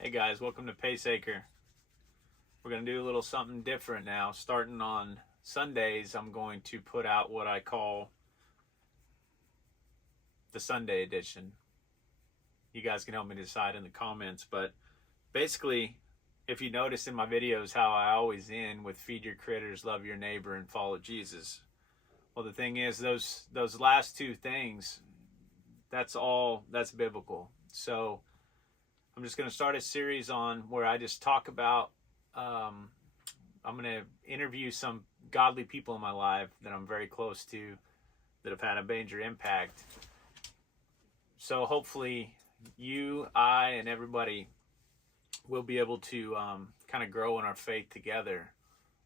Hey guys, welcome to PACE ACRE. We're going to do a little something different now. Starting on Sundays, I'm going to put out what I call the Sunday edition. You guys can help me decide in the comments, but basically, if you notice in my videos how I always end with feed your critters, love your neighbor, and follow Jesus. Well, the thing is, those last two things, that's biblical. So I'm just going to start a series on where I just talk about, I'm going to interview some godly people in my life that I'm very close to that have had a major impact. So hopefully you, I, and everybody will be able to kind of grow in our faith together.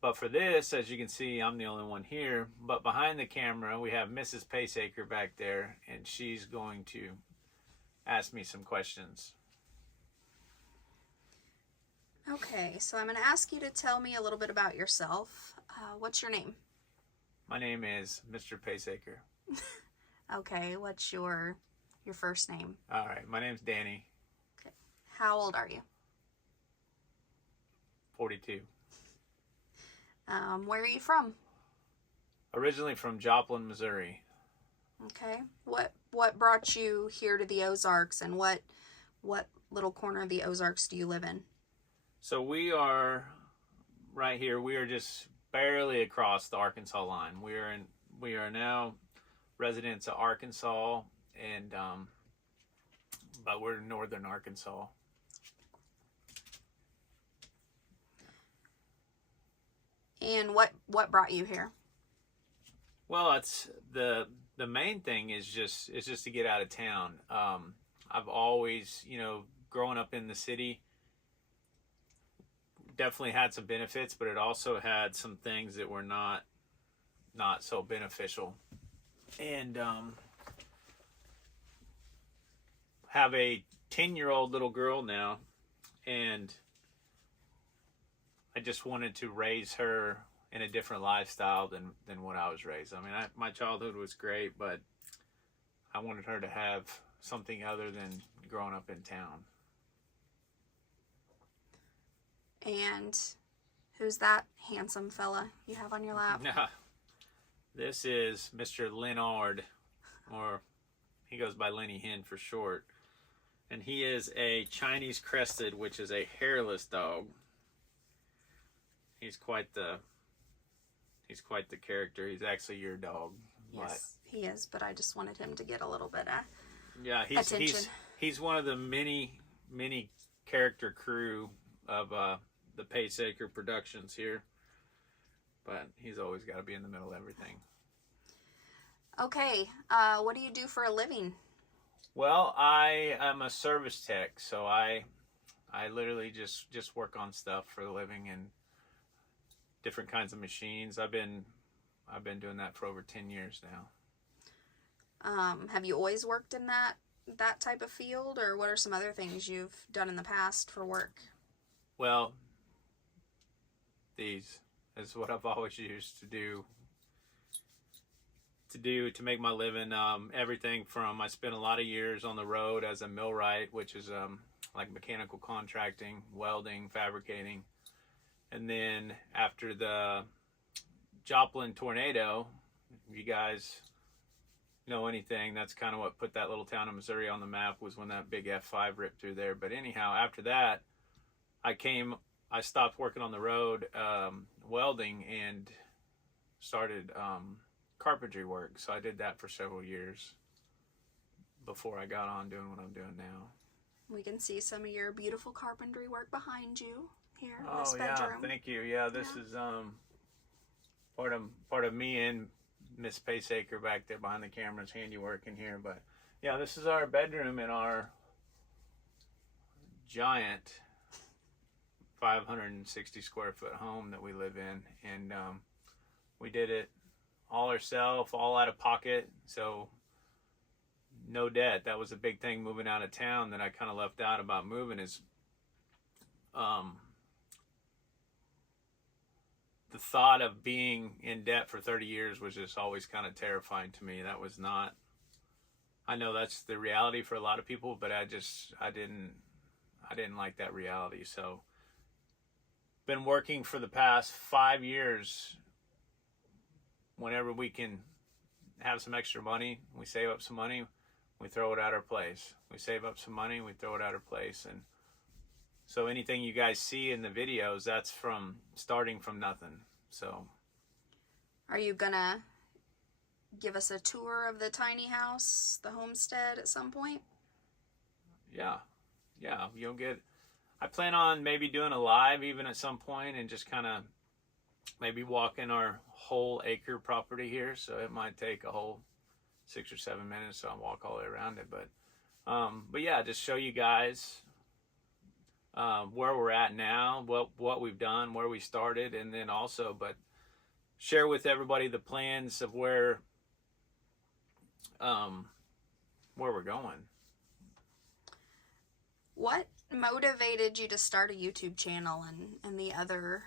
But for this, as you can see, I'm the only one here. But behind the camera, we have Mrs. PACE ACRE back there, and she's going to ask me some questions. Okay, so I'm going to ask you to tell me a little bit about yourself. What's your name? My name is Mr. PACE ACRE. Okay, what's your first name? All right, my name's Danny. Okay. How old are you? 42. Where are you from? Originally from Joplin, Missouri. Okay. What brought you here to the Ozarks, and what little corner of the Ozarks do you live in? So we are right here. We are just barely across the Arkansas line. We are now residents of Arkansas, and but we're in northern Arkansas. And what brought you here? Well, it's the main thing is just to get out of town. I've always, growing up in the city, definitely had some benefits, but it also had some things that were not so beneficial. And have a 10-year-old little girl now, and I just wanted to raise her in a different lifestyle than what I was raised. I mean, my childhood was great, but I wanted her to have something other than growing up in town. And who's that handsome fella you have on your lap? This is Mr. Leonard, or he goes by Lenny Hen for short. And he is a Chinese crested, which is a hairless dog. He's quite the character. He's actually your dog. Yes, he is, but I just wanted him to get a little bit of attention. He's one of the many character crew of the PACE ACRE Productions here, but he's always got to be in the middle of everything. Okay, what do you do for a living? Well, I am a service tech, so I literally just work on stuff for a living and different kinds of machines. I've been doing that for over 10 years now. Have you always worked in that type of field, or what are some other things you've done in the past for work? Well, these is what I've always used to make my living. Everything from, I spent a lot of years on the road as a millwright, which is like mechanical contracting, welding, fabricating. And then after the Joplin tornado, if you guys know anything, that's kind of what put that little town of Missouri on the map, was when that big F5 ripped through there. But anyhow, after that, I stopped working on the road welding and started carpentry work. So I did that for several years before I got on doing what I'm doing now. We can see some of your beautiful carpentry work behind you here in Oh, this bedroom. Yeah, thank you. Yeah, this is part of me and Miss PACE ACRE back there behind the camera's handiwork in here. But yeah, this is our bedroom in our giant 560 square foot home that we live in, and we did it all ourselves, all out of pocket, so no debt. That was a big thing moving out of town that I kind of left out about moving, is the thought of being in debt for 30 years was just always kind of terrifying to me. That was not, I know that's the reality for a lot of people, but I didn't I didn't like that reality. So been working for the past 5 years. Whenever we can have some extra money, we save up some money, we throw it at our place. We save up some money, we throw it at our place. And so anything you guys see in the videos, that's from starting from nothing. So Are you gonna give us a tour of the tiny house, the homestead, at some point? yeah, you'll get. I plan on maybe doing a live even at some point and just kind of maybe walking our whole acre property here. So it might take a whole 6 or 7 minutes, so I'll walk all the way around it. But yeah, just show you guys where we're at now, what we've done, where we started, and then also, but share with everybody the plans of where we're going. What motivated you to start a YouTube channel and the other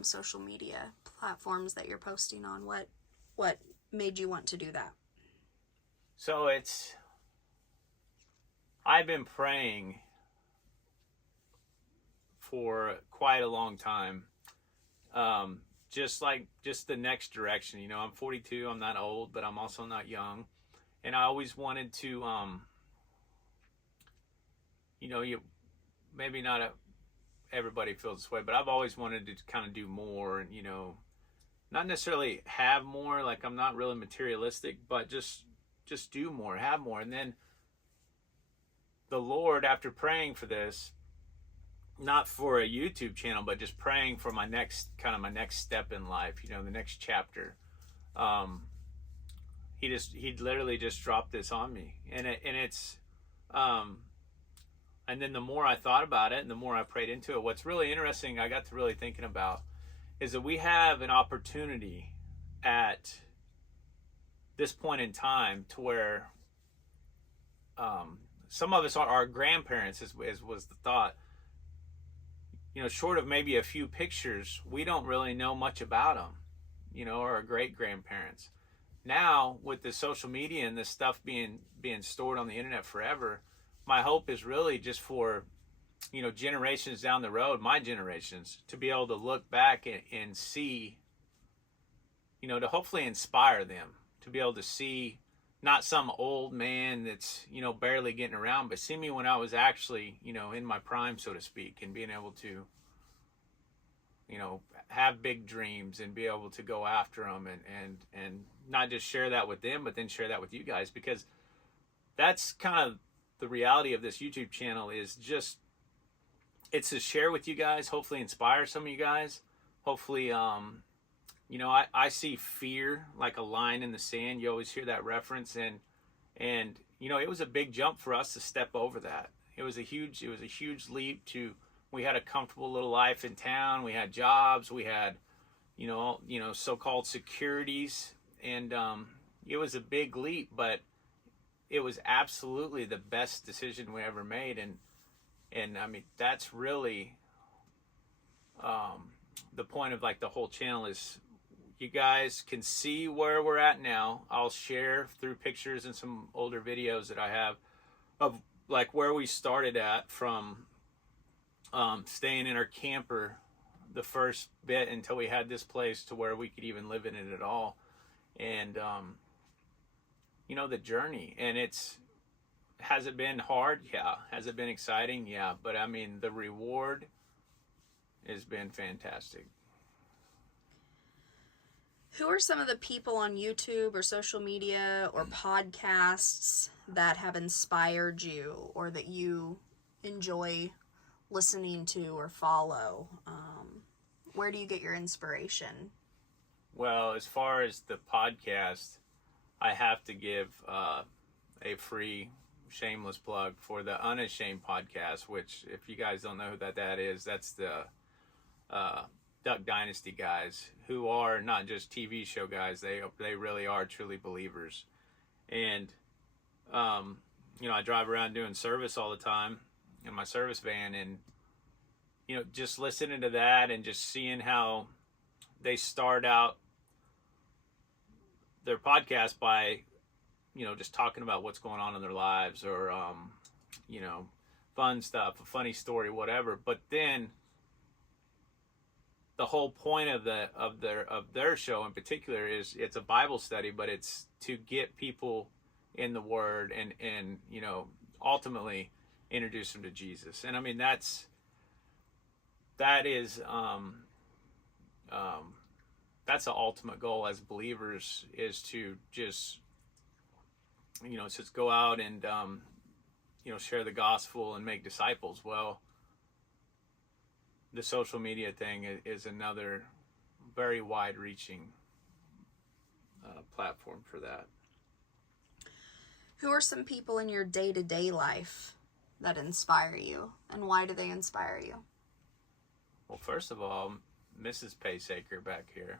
social media platforms that you're posting on? What made you want to do that? So I've been praying for quite a long time. Just the next direction. You know, I'm 42, I'm not old, but I'm also not young. And I always wanted to, maybe not everybody feels this way, but I've always wanted to kind of do more and, not necessarily have more, like I'm not really materialistic, but just do more, have more. And then the Lord, after praying for this, not for a YouTube channel, but just praying for my next step in life, the next chapter. He literally just dropped this on me, and then the more I thought about it and the more I prayed into it, what's really interesting, I got to really thinking about, is that we have an opportunity at this point in time to where some of us are our grandparents, as was the thought. Short of maybe a few pictures, we don't really know much about them, or our great grandparents. Now, with the social media and this stuff being stored on the internet forever, my hope is really just for, generations down the road, my generations, to be able to look back and see, to hopefully inspire them, to be able to see not some old man that's, barely getting around, but see me when I was actually, in my prime, so to speak, and being able to, have big dreams and be able to go after them and not just share that with them, but then share that with you guys, because that's kind of the reality of this YouTube channel, is just, it's to share with you guys, hopefully inspire some of you guys. Hopefully, I see fear like a line in the sand. You always hear that reference, and it was a big jump for us to step over that. It was a huge leap to, we had a comfortable little life in town. We had jobs. We had, so-called securities, and it was a big leap, but it was absolutely the best decision we ever made. And I mean, that's really the point of like the whole channel, is you guys can see where we're at now. I'll share through pictures and some older videos that I have of like where we started at, from staying in our camper the first bit until we had this place to where we could even live in it at all. And the journey, and has it been hard? Yeah. Has it been exciting? Yeah. But I mean, the reward has been fantastic. Who are some of the people on YouTube or social media or podcasts that have inspired you, or that you enjoy listening to or follow? Where do you get your inspiration? Well, as far as the podcast, I have to give a free shameless plug for the Unashamed podcast, which, if you guys don't know who that is, that's the Duck Dynasty guys, who are not just TV show guys. They really are truly believers. And I drive around doing service all the time in my service van, and just listening to that and just seeing how they start out their podcast by just talking about what's going on in their lives, or fun stuff, a funny story, whatever. But then the whole point of their show in particular is it's a Bible study, but it's to get people in the Word and ultimately introduce them to Jesus. And I mean that's the ultimate goal as believers, is to just go out and share the gospel and make disciples. Well, the social media thing is another very wide-reaching platform for that. Who are some people in your day-to-day life that inspire you, and why do they inspire you? Well, first of all, Mrs. PACE ACRE back here.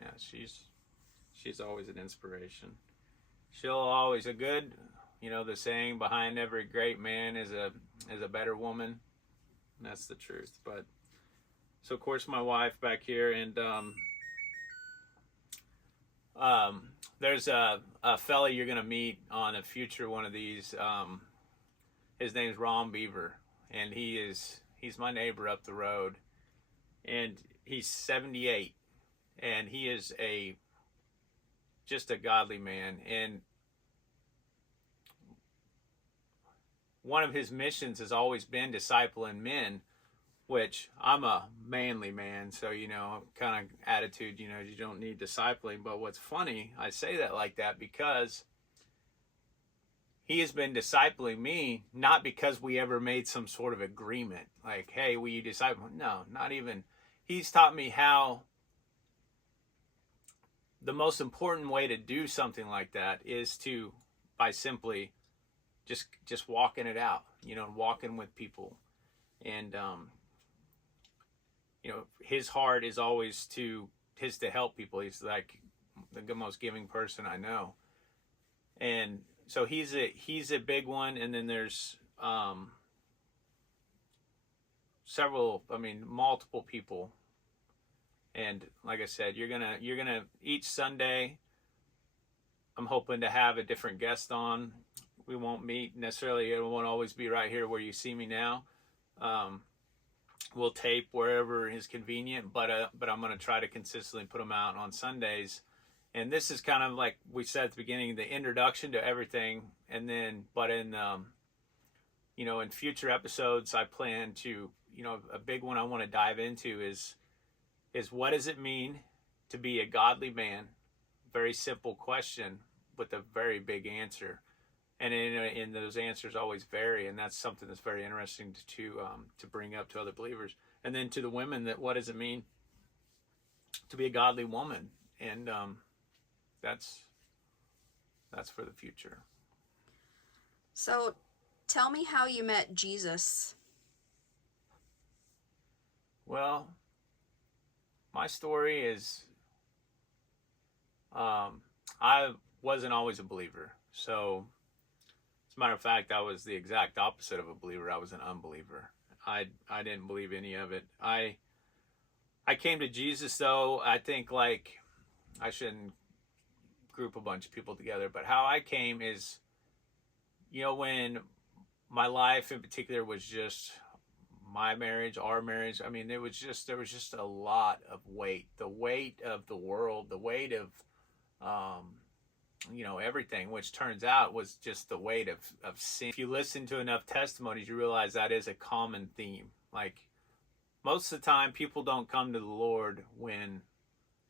Yeah, she's always an inspiration. She'll always the saying, behind every great man is a better woman. And that's the truth. But so of course my wife back here, and there's a fella you're gonna meet on a future one of these. His name's Ron Beaver, and he's my neighbor up the road, and he's 78, and he is just a godly man. And one of his missions has always been discipling men, which I'm a manly man, so kind of attitude, you don't need discipling. But what's funny, I say that like that because he has been discipling me, not because we ever made some sort of agreement, like, hey, will you disciple? No, not even. He's taught me how the most important way to do something like that is by simply just walking it out, walking with people. And his heart is always to help people. He's like the most giving person I know. And so he's a big one. And then there's multiple people. And like I said, you're gonna each Sunday, I'm hoping to have a different guest on. We won't meet necessarily. It won't always be right here where you see me now. We'll tape wherever is convenient, but I'm going to try to consistently put them out on Sundays. And this is kind of like we said at the beginning, the introduction to everything. And then, but in future episodes, I plan to, a big one I want to dive into is what does it mean to be a godly man? Very simple question with a very big answer. And in those answers always vary, and that's something that's very interesting to bring up to other believers. And then to the women, that what does it mean to be a godly woman? And that's for the future. So, tell me how you met Jesus. Well, my story is I wasn't always a believer, so. As a matter of fact, I was the exact opposite of a believer. I was an unbeliever. I didn't believe any of it. I came to Jesus, though. I think, like, I shouldn't group a bunch of people together, but how I came is, when my life in particular was just my marriage, our marriage. I mean, there was just a lot of weight. The weight of the world, the weight of everything, which turns out was just the weight of sin. If you listen to enough testimonies, you realize that is a common theme. Like, most of the time, people don't come to the Lord when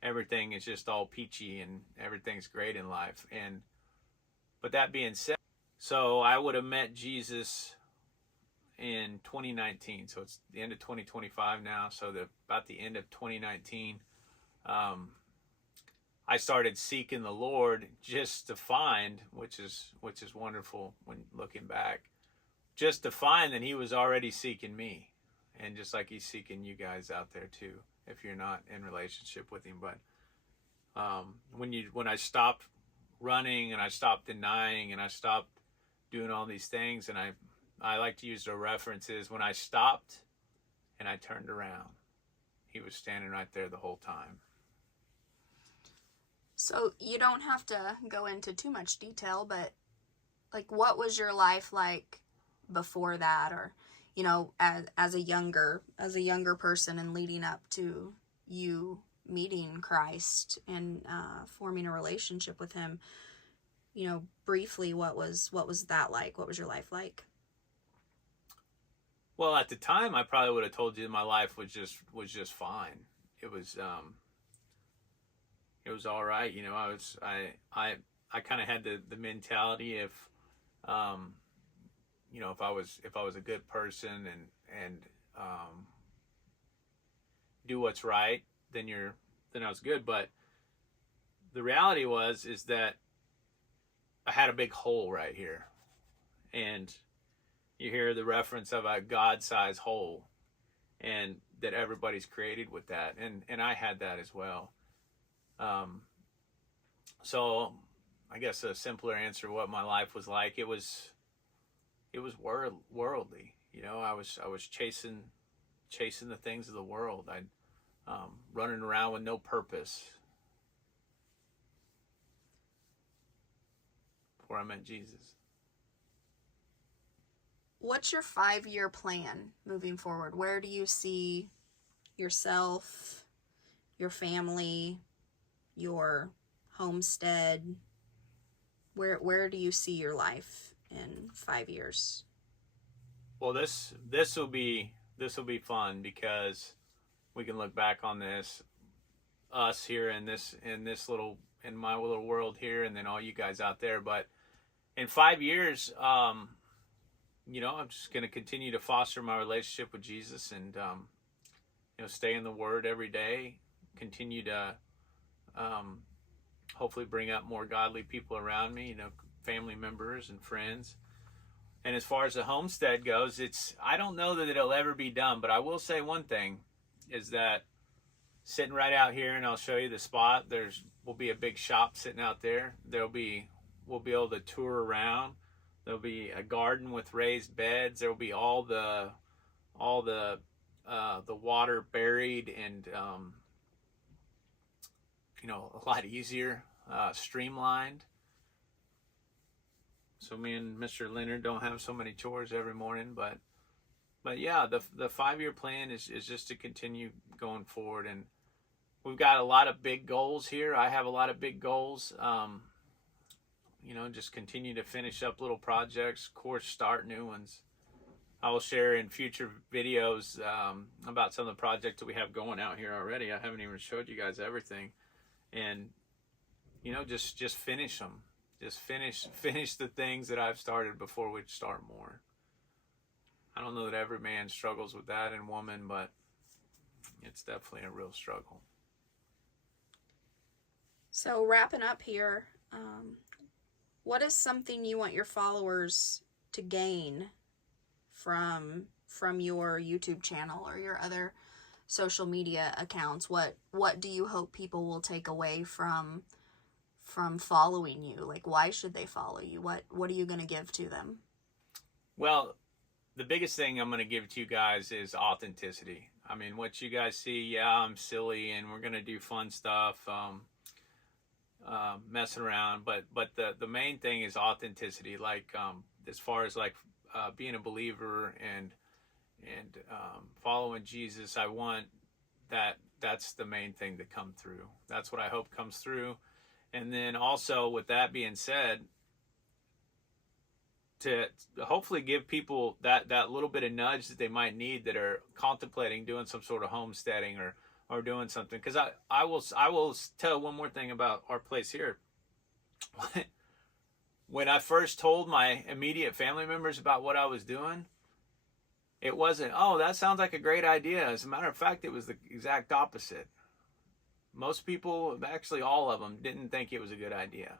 everything is just all peachy and everything's great in life. But that being said, so I would have met Jesus in 2019. So it's the end of 2025 now. So about the end of 2019, I started seeking the Lord just to find, which is wonderful when looking back, just to find that He was already seeking me, and just like He's seeking you guys out there too, if you're not in relationship with Him. But when I stopped running and I stopped denying and I stopped doing all these things, and I like to use the references, when I stopped and I turned around, He was standing right there the whole time. So you don't have to go into too much detail, but like, what was your life like before that, or, you know, as a younger person and leading up to you meeting Christ and forming a relationship with him, you know, briefly, what was that like? What was your life like? Well, at the time, I probably would have told you my life was just fine. It was all right. You know, I kind of had the mentality of, you know, if I was a good person and do what's right, then I was good. But the reality is that I had a big hole right here, and you hear the reference of a God-sized hole, and that everybody's created with that, and I had that as well. So I guess a simpler answer what my life was like, it was worldly. You know, I was chasing the things of the world. I running around with no purpose before I met Jesus. What's your 5-year plan moving forward? Where do you see yourself, your family, your homestead? Where do you see your life in 5 years? Well, this will be fun, because we can look back on this, us here in my little world here, and then all you guys out there. But in 5 years, you know, I'm just going to continue to foster my relationship with Jesus, and you know, stay in the Word every day. Continue to hopefully bring up more godly people around me. You know, family members and friends. And as far as the homestead goes, I don't know that it'll ever be done, but I will say one thing, is that sitting right out here, and I'll show you the spot, will be a big shop sitting out there. We'll be able to tour around. There'll be a garden with raised beds. There'll be all the water buried, and you know, a lot easier, streamlined. So me and Mr. Leonard don't have so many chores every morning, but yeah, the 5-year plan is just to continue going forward, and we've got a lot of big goals here. I have a lot of big goals. You know, just continue to finish up little projects, of course, start new ones. I will share in future videos about some of the projects that we have going out here already. I haven't even showed you guys everything, and you know, just finish them. Just finish the things that I've started before we start more. I don't know that every man struggles with that, and woman, but it's definitely a real struggle. So wrapping up here, what is something you want your followers to gain from your YouTube channel or your other social media accounts? What do you hope people will take away from following you? Like, why should they follow you? What are you going to give to them? Well, the biggest thing I'm going to give to you guys is authenticity. I mean, what you guys see, yeah, I'm silly and we're going to do fun stuff, messing around, but the main thing is authenticity. Like, as far as like being a believer and following Jesus, I want that's the main thing to come through. That's what I hope comes through. And then also, with that being said, to hopefully give people that little bit of nudge that they might need, that are contemplating doing some sort of homesteading or doing something. Because I will tell one more thing about our place here. When I first told my immediate family members about what I was doing, it wasn't, oh, that sounds like a great idea. As a matter of fact, it was the exact opposite. Most people, actually all of them, didn't think it was a good idea.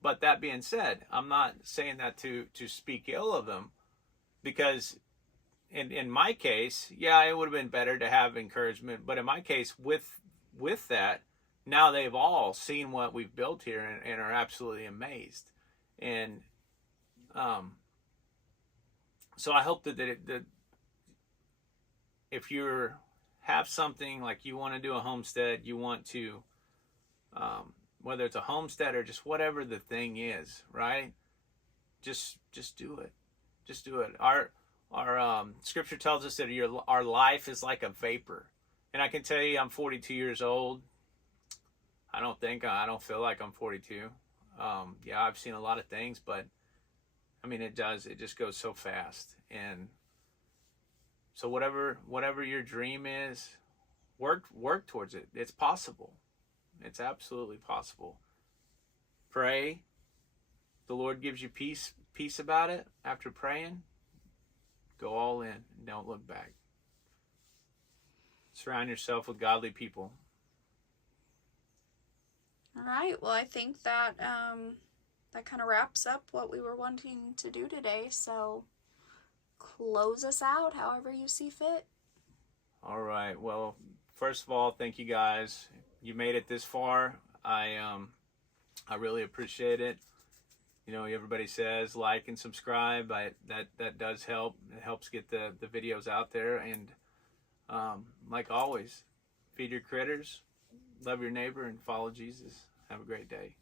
But that being said, I'm not saying that to speak ill of them, because in my case, yeah, it would have been better to have encouragement. But in my case, with that, now they've all seen what we've built here and are absolutely amazed. And so I hope that if you have something like you want to do a homestead, you want to, whether it's a homestead or just whatever the thing is, right? Just do it. Just do it. Our scripture tells us that our life is like a vapor. And I can tell you, I'm 42 years old. I don't feel like I'm 42. Yeah, I've seen a lot of things, but I mean, it just goes so fast. And so whatever your dream is, work towards it. It's possible. It's absolutely possible. Pray. The Lord gives you peace about it after praying. Go all in. Don't look back. Surround yourself with godly people. All right. Well, I think that that kind of wraps up what we were wanting to do today. So close us out however you see fit. All right. Well, first of all, thank you guys. You made it this far. I really appreciate it. You know, everybody says like and subscribe. That does help. It helps get the videos out there. And like always, feed your critters, love your neighbor, and follow Jesus. Have a great day.